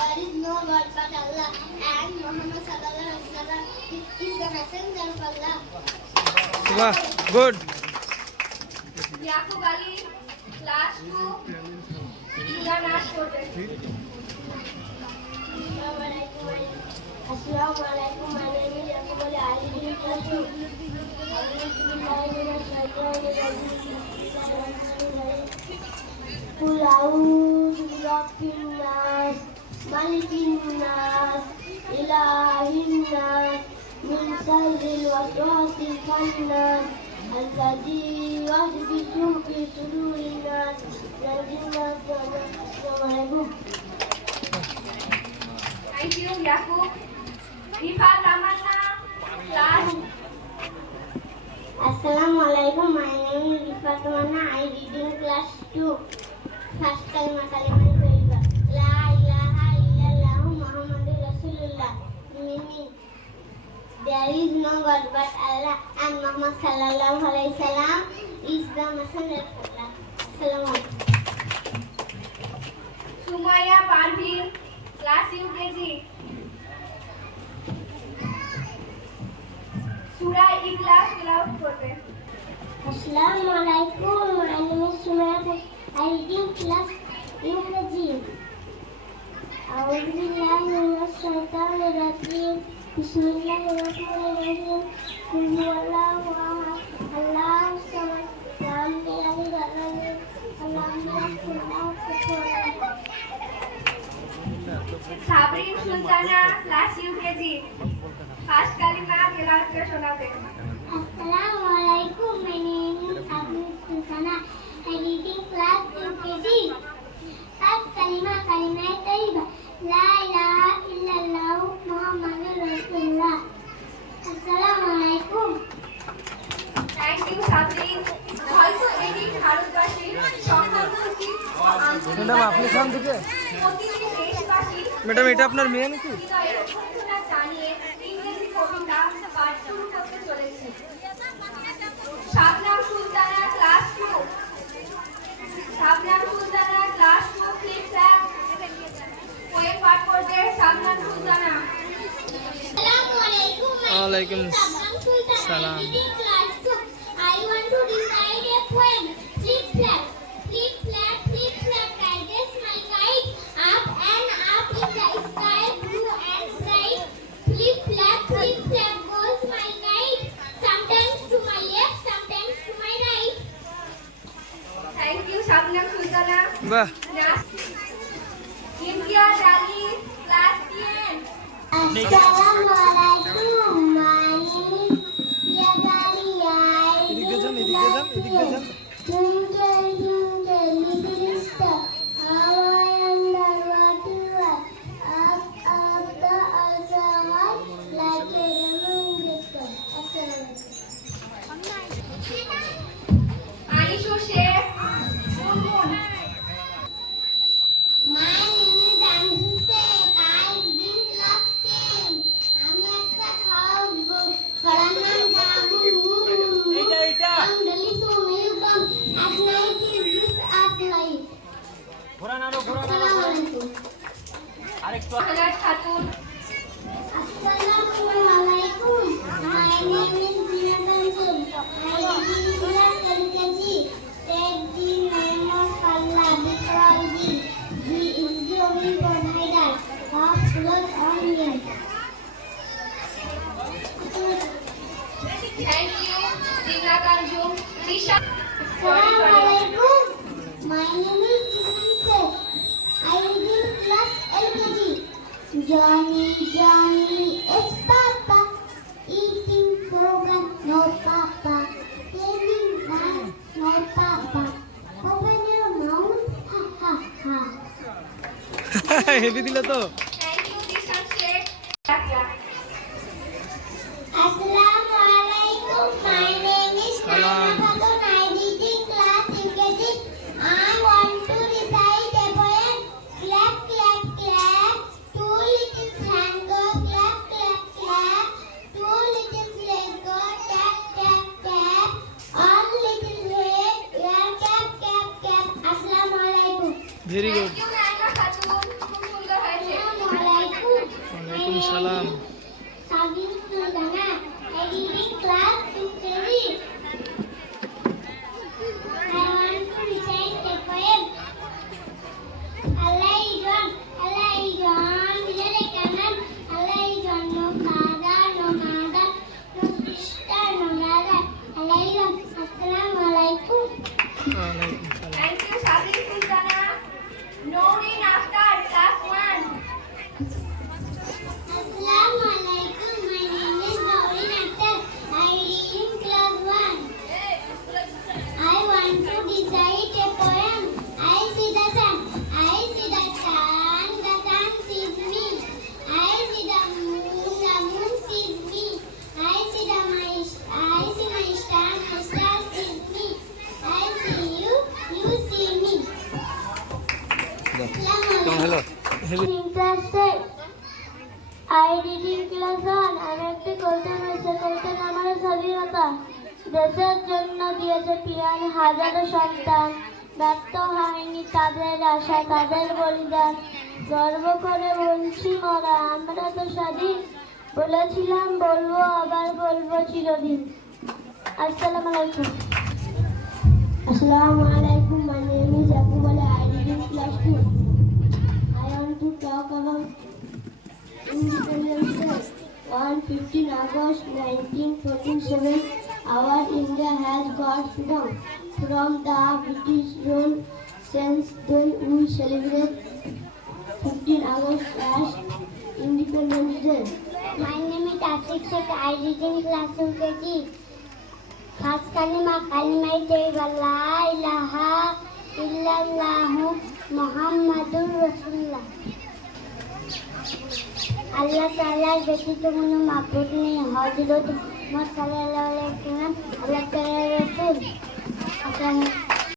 there is no God but Allah, and Muhammad sallallahu alaihi wasallam is the messenger of Allah. Wow, good. Yaqub Ali, class 2, Nash Hotel. Assalamu alaikum. My name is Yaqub Ali. I live in class 2. قل أعوذ برب الناس ملك الناس إله الناس من شر الوسواس الخناس الذي يوسوس في صدور الناس من الجنة والناس. Thank you, Yaqub. Rifa Tamanna, class. Assalamu alaikum. My name is Rifa Tamanna. I read in class 2. First kalima tayyiba. La ilaha illallah Muhammadur Rasulullah. Meaning, there is no God but Allah, and Muhammad sallallahu alaihi wasallam is the messenger of Allah. Assalamu alaikum. Sumaya Parveen, class UKG. Surah Ikhlas tilawat korbe. Assalamu alaikum. My name is Sumaya. I read in class UKG. أعوذ بالله من الشيطان الرجيم. بسم الله الرحمن الرحيم. قل هو الله أحد الله الصمد لم يلد ولم يولد ولم يكن له كفوا أحد. Sabrin Sultana, class UKG. First kalima tilawat kar shonabe. Assalamu alaikum. My name is Sabrin Sultana. I read in class UKG. First kalima tayyiba. La ilaha illallah Muhammadur Rasulullah. Assalamu alaikum. Thank you, Sabrin. Also, edit ভারতবাসী সংখ্যালঘু ও আঞ্চলিক madam আপনি সাম থেকে প্রতিটি দেশবাসী madam এটা আপনার মেয়ে নাকি হৃদয়ের অভ্যর্থনা জানিয়ে ইংরেজি কবিতা পাঠ শুরু করতে চলেছি। Shabnam Sultana, class 2। Shabnam Sultana, class 2, flip flap. Poem পাঠ করবে Shabnam Sultana. Assalamu alaikum. Walaikum Salam. salam. Class 2. I want to recite a poem. Flip flap, flip flap, flip flap. Rises my kite up and up in the sky, blue and bright. Flip flap goes my kite. Sometimes to my left, sometimes to my right. Thank you, Shabnam Sultana. বাহ Imtiaz Ali, class 10। Assalamu alaikum. My name is Yadaliya. এদিকে যান এদিকে যান এদিকে যান Twinkle, twinkle, little star, how I wonder what you are. Up, up the sky, like a diamond in the sky. Assalamualaikum. Anisur Sheikh, Munmun. My name is Anju Sheikh. I read in class 10. আমি একটা খাওয়ার book. পড়ার নাম jamun moon. I'm really so welcome. At night is this at life. Assalamualaikum. আনাজ Khatun. Assalamualaikum. My name is Binatansul. I read in class LKG. Take the name of Allah because He is the only provider of food on earth. Thank you, Dina Kanjum, Tisha. Assalamualaikum. My name is Jimin Sheikh. I read in class LKG. Johnny, Johnny, it's Papa. Eating program, no Papa. Taking bath, no Papa. Open your mouth, ha ha ha. Heavy দিলে তো Thank you, Tisha Sheikh. Assalamualaikum. My name is Salam. Hannah Khatun. I read in class LKG. I want to recite a poem. Clap, clap, clap. Two little hands go clap, clap, clap. Two little legs go tap, tap, tap. All little head, yeah, cap, cap, cap. Assalamualaikum. Very good Thank you, Naima Khatun. খুব সুন্দর হয়েছে। সালাম। Sabin Sultana, I read class 2 I want to recite the poem. Allah is one, Vijay Kanan. Allah is one, no father, no mother, no sister, no brother. Allah is one. Assalamu alaikum. ওয়ালাইকুম সালাম। Thank you, Sabin Sultana. Noreen Akhtar, class 1. Assalamu alaikum. My name is Noreen Akhtar. I read in class 1. I want to recite a poem. I see the sun. I see the sun. The sun sees me. I see the moon sees me. I see my star sees me. I see you see me. Hello Interested. I read in class 1. আমি একটি কবিতা রয়েছে কবিতার নাম হলো স্বাধীনতা। দেশের জন্য দিয়েছে প্রাণ হাজারো সন্তান, ব্যর্থ হয়নি তাদের আশা, তাদের বলিদান। গর্ব করে বলছি মোরা আমরা তো স্বাধীন, বলেছিলাম বলবো আবার বলবো চিরদিন। আসসালামু আলাইকুম। Assalamu alaikum. My name is Yaqub Ali. I read in class 2. I want to talk about Independence Day. On 15 August 1947, our India has got freedom from the British rule. Since then, we celebrate 15 August as Independence Day. My name is Asik Sheikh. I read in class 2 First kalima la ilaha illallah Muhammadur Rasulullah. আল্লাহ তাআলার ব্যতীত কোনো মাবুদ নেই। হযরত মুহাম্মদ সাল্লাল্লাহু আলাইহি ওয়াসাল্লাম আল্লাহ তাআলার রাসূল।